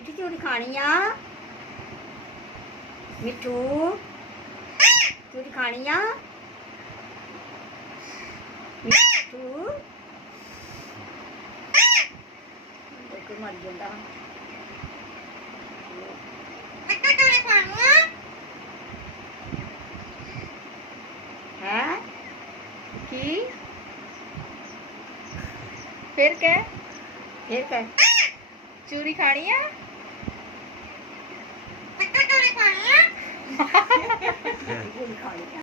ਮਿੱਠੀ ਚੂਰੀ ਖਾਣੀ ਆ ਮਿੱਠੂ ਚੂਰੀ ਖਾਣੀ ਆ ਮਿੱਠੂ ਦੇਖੋ ਮਰ ਜਾਂਦਾ है की फिर क्या फिर क्या चूरी खानी है चूरी खानी है